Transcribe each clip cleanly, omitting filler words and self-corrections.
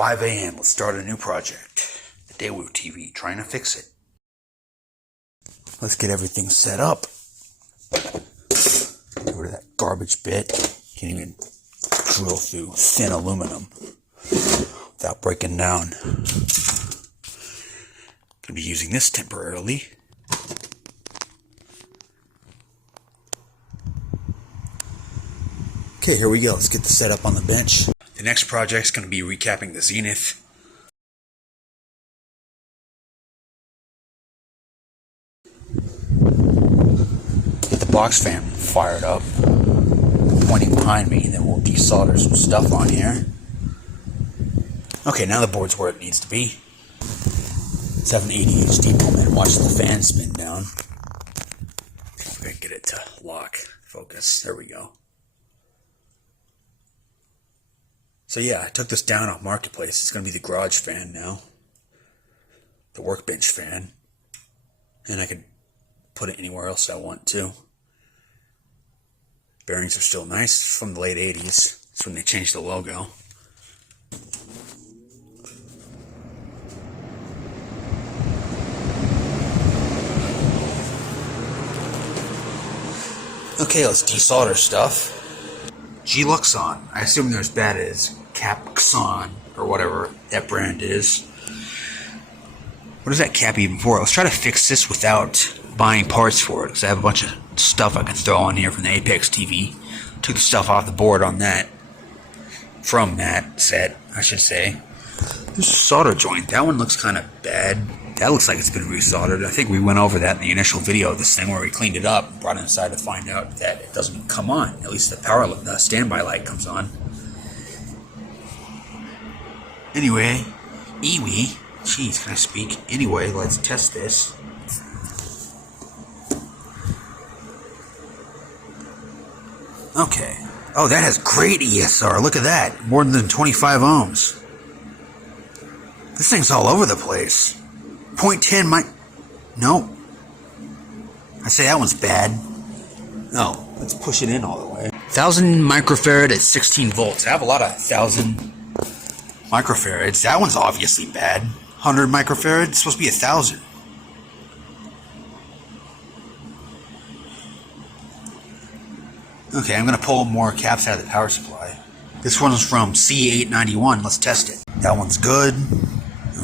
5 a.m. Let's start a new project. The Daewoo TV, trying to fix it. Let's get everything set up. Get rid of that garbage bit. Can't even drill through thin aluminum without breaking down. Gonna be using this temporarily. Okay, here we go. Let's get the setup on the bench. The next project is going to be recapping the Zenith. Get the box fan fired up, pointing behind me, and then we'll desolder some stuff on here. Okay, now the board's where it needs to be. Let's have an ADHD moment and watch the fan spin down. If I can get it to lock, focus. There we go. So yeah, I took this down off Marketplace. It's going to be the garage fan now. The workbench fan. And I could put it anywhere else I want to. Bearings are still nice. It's from the late 80s. That's when they changed the logo. Okay, let's desolder stuff. G-Luxon. I assume they're as bad as Capxon or whatever that brand is. What is that cap even for? Let's try to fix this without buying parts for it, because I have a bunch of stuff I can throw on here from the Apex TV. Took the stuff off the board on that. From that set, I should say. There's a solder joint. That one looks kind of bad. That looks like it's been resoldered. I think we went over that in the initial video of this thing where we cleaned it up and brought it inside to find out that it doesn't come on. At least the standby light comes on. Anyway, jeez, can I speak? Anyway, let's test this. Okay. Oh, that has great ESR. Look at that. More than 25 ohms. This thing's all over the place. 0.10 No. I say that one's bad. No, let's push it in all the way. 1000 microfarad at 16 volts. I have a lot of 1000 microfarads. That one's obviously bad. 100 microfarad. It's supposed to be 1000. Okay, I'm going to pull more caps out of the power supply. This one's from C891. Let's test it. That one's good.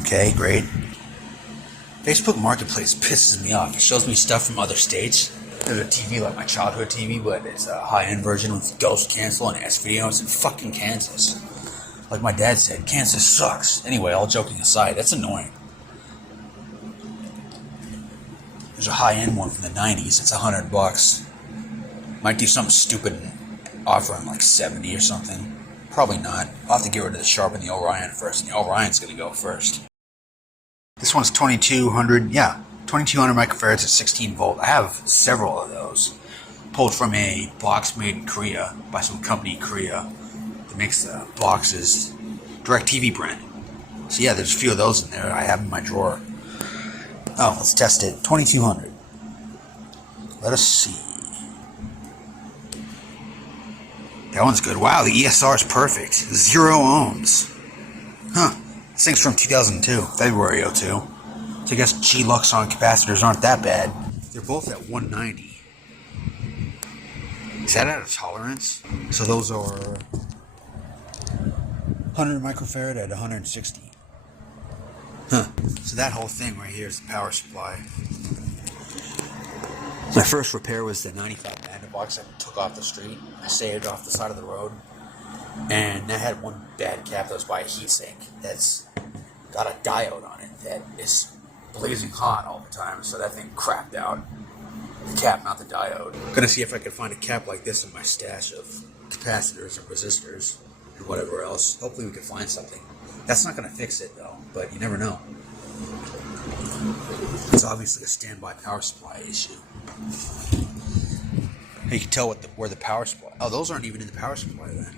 Okay, great. Facebook Marketplace pisses me off. It shows me stuff from other states. There's a TV like my childhood TV, but it's a high-end version with ghost cancel and S-video. It's in fucking Kansas. Like my dad said, Kansas sucks. Anyway, all joking aside, that's annoying. There's a high-end one from the 90s. It's $100. Might do something stupid and offer him like 70 or something. Probably not. I'll have to get rid of the Sharp and the Orion first, and the Orion's going to go first. This one's 2200, yeah, 2200 microfarads at 16 volt. I have several of those. Pulled from a box made in Korea by some company in Korea that makes the boxes, DirecTV brand. So yeah, there's a few of those in there I have in my drawer. Oh, let's test it. 2200. Let us see. That one's good. Wow, the ESR is perfect. 0 ohms. Huh. This thing's from 2002, February 02. So I guess G-Luxon capacitors aren't that bad. They're both at 190. Is that out of tolerance? So those are 100 microfarad at 160. Huh. So that whole thing right here is the power supply. My first repair was the 95 Magna box I took off the street. I saved off the side of the road. And that had one bad cap that was by a heatsink that's got a diode on it that is blazing hot all the time, so that thing crapped out. The cap, not the diode. I'm gonna see if I can find a cap like this in my stash of capacitors and resistors and whatever else. Hopefully we can find something. That's not gonna fix it though, but you never know. It's obviously a standby power supply issue. You can tell where the power supply... Oh, those aren't even in the power supply then.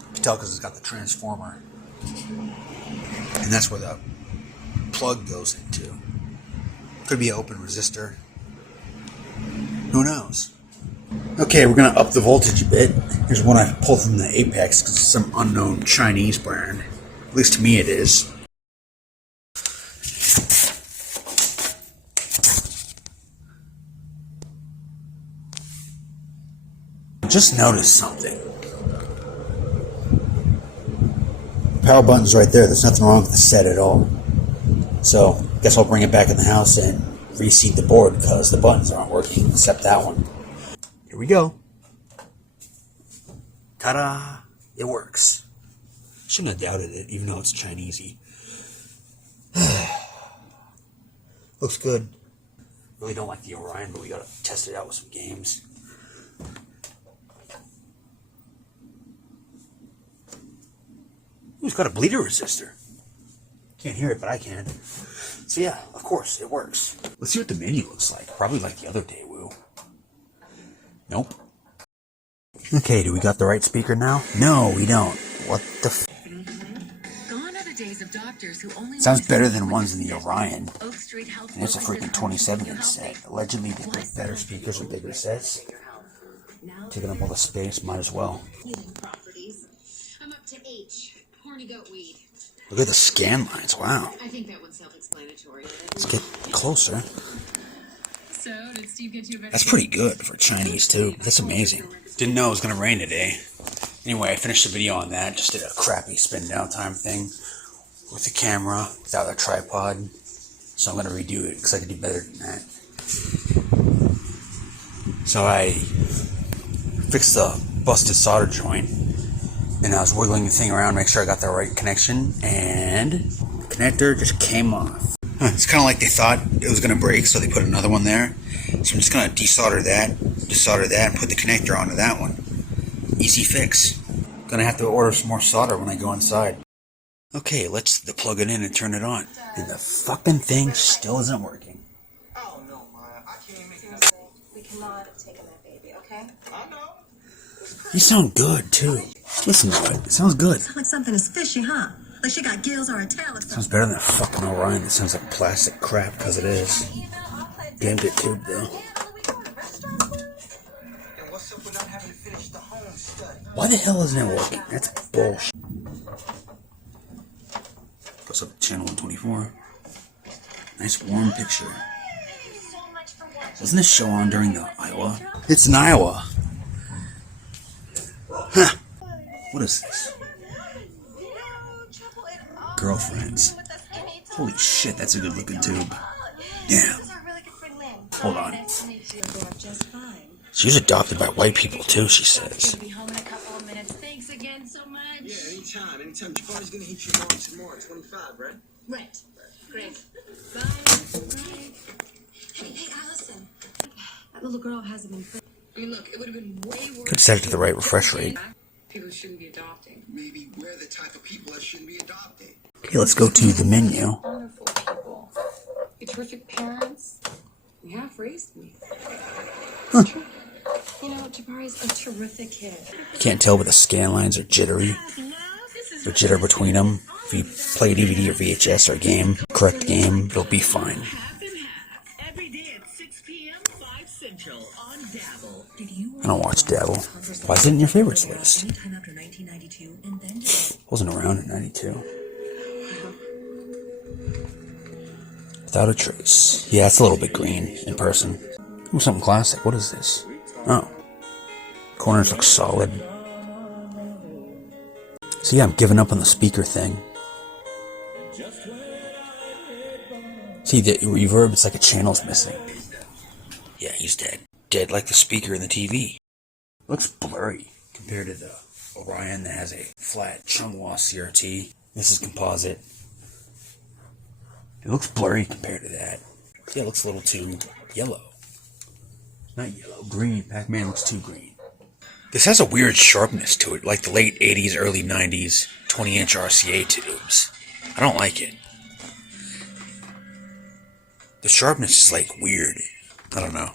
You can tell because it's got the transformer. And that's where the plug goes into. Could be an open resistor. Who knows? Okay, we're gonna up the voltage a bit. Here's one I pulled from the Apex because it's some unknown Chinese brand. At least to me it is. Just noticed something. Power button's right there. There's nothing wrong with the set at all. So, guess I'll bring it back in the house and reseat the board because the buttons aren't working except that one. Here we go. Ta-da! It works. Shouldn't have doubted it, even though it's Chinesey. Looks good. Really don't like the Orion, but we gotta test it out with some games. Ooh, it's got a bleeder resistor. Can't hear it, but I can. So yeah, of course, it works. Let's see what the menu looks like. Probably like the other Daewoo. Nope. Okay, do we got the right speaker now? No, we don't. What the f... Sounds better than ones in the Orion. And it's a freaking 27-inch set. Allegedly, they put better speakers with bigger sets. Taking up all the space, might as well. I'm up to H. Horny goat weed. Look at the scan lines, wow. I think that one's self-explanatory. Let's get closer. So, did Steve get you a better... That's pretty good for Chinese, too. That's amazing. Didn't know it was going to rain today. Anyway, I finished the video on that. Just did a crappy spin down time thing with the camera without a tripod. So I'm going to redo it because I can do better than that. So I fixed the busted solder joint. And I was wiggling the thing around, make sure I got the right connection, and the connector just came off. It's kind of like they thought it was going to break, so they put another one there. So I'm just going to desolder that, and put the connector onto that one. Easy fix. Gonna have to order some more solder when I go inside. Okay, let's plug it in and turn it on. And the fucking thing still isn't working. Oh no, Maya, I can't make it. We cannot have taken that baby, okay? I know. You sound good too. Listen to it. It sounds good. Sounds like something is fishy, huh? Like she got gills or a tail or something. Sounds better than that fucking Orion that sounds like plastic crap, because it is. Damn good tube though. And what's up with not having to finish the home study? Why the hell isn't it working? That's bullshit. What's up, channel 124? Nice warm picture. Doesn't this show on during the Iowa? It's in Iowa. Huh. What is this? Girlfriends. Holy shit, that's a good looking tube. Damn. Hold on. She was adopted by white people too, she says. Be home in a couple of minutes. Thanks again so much. Yeah, anytime. Anytime. Jabari's gonna hit you more tomorrow. 25, right? Right. Great. Bye. Hey, Allison. That little girl hasn't been... I mean, look, it would have been way worse. Could set it to the right refresh rate. People shouldn't be adopting. Maybe we're the type of people that shouldn't be adopted. Okay, let's go to the menu. Wonderful people. You're terrific parents. You have raised me. Huh. You know, Jabari's a terrific kid. Can't tell, but the scan lines are jittery. There's jitter between them. If you play a DVD or VHS or a game, correct game, it'll be fine. Every day at 6 p.m. 5 Central on Dabble. I don't watch Dabble. Why is it in your favorites list? Anytime after 1992, and then... Wasn't around in 92. Without a trace. Yeah, it's a little bit green in person. Ooh, something classic. What is this? Oh. Corners look solid. So yeah, I'm giving up on the speaker thing. See, the reverb, it's like a channel's missing. Yeah, he's dead. Dead like the speaker in the TV. Looks blurry compared to the Orion that has a flat Chunghwa CRT. This is composite. It looks blurry compared to that. Yeah, it looks a little too yellow. Not yellow, green. Pac-Man looks too green. This has a weird sharpness to it, like the late 80s, early 90s 20-inch RCA tubes. I don't like it. The sharpness is like weird. I don't know.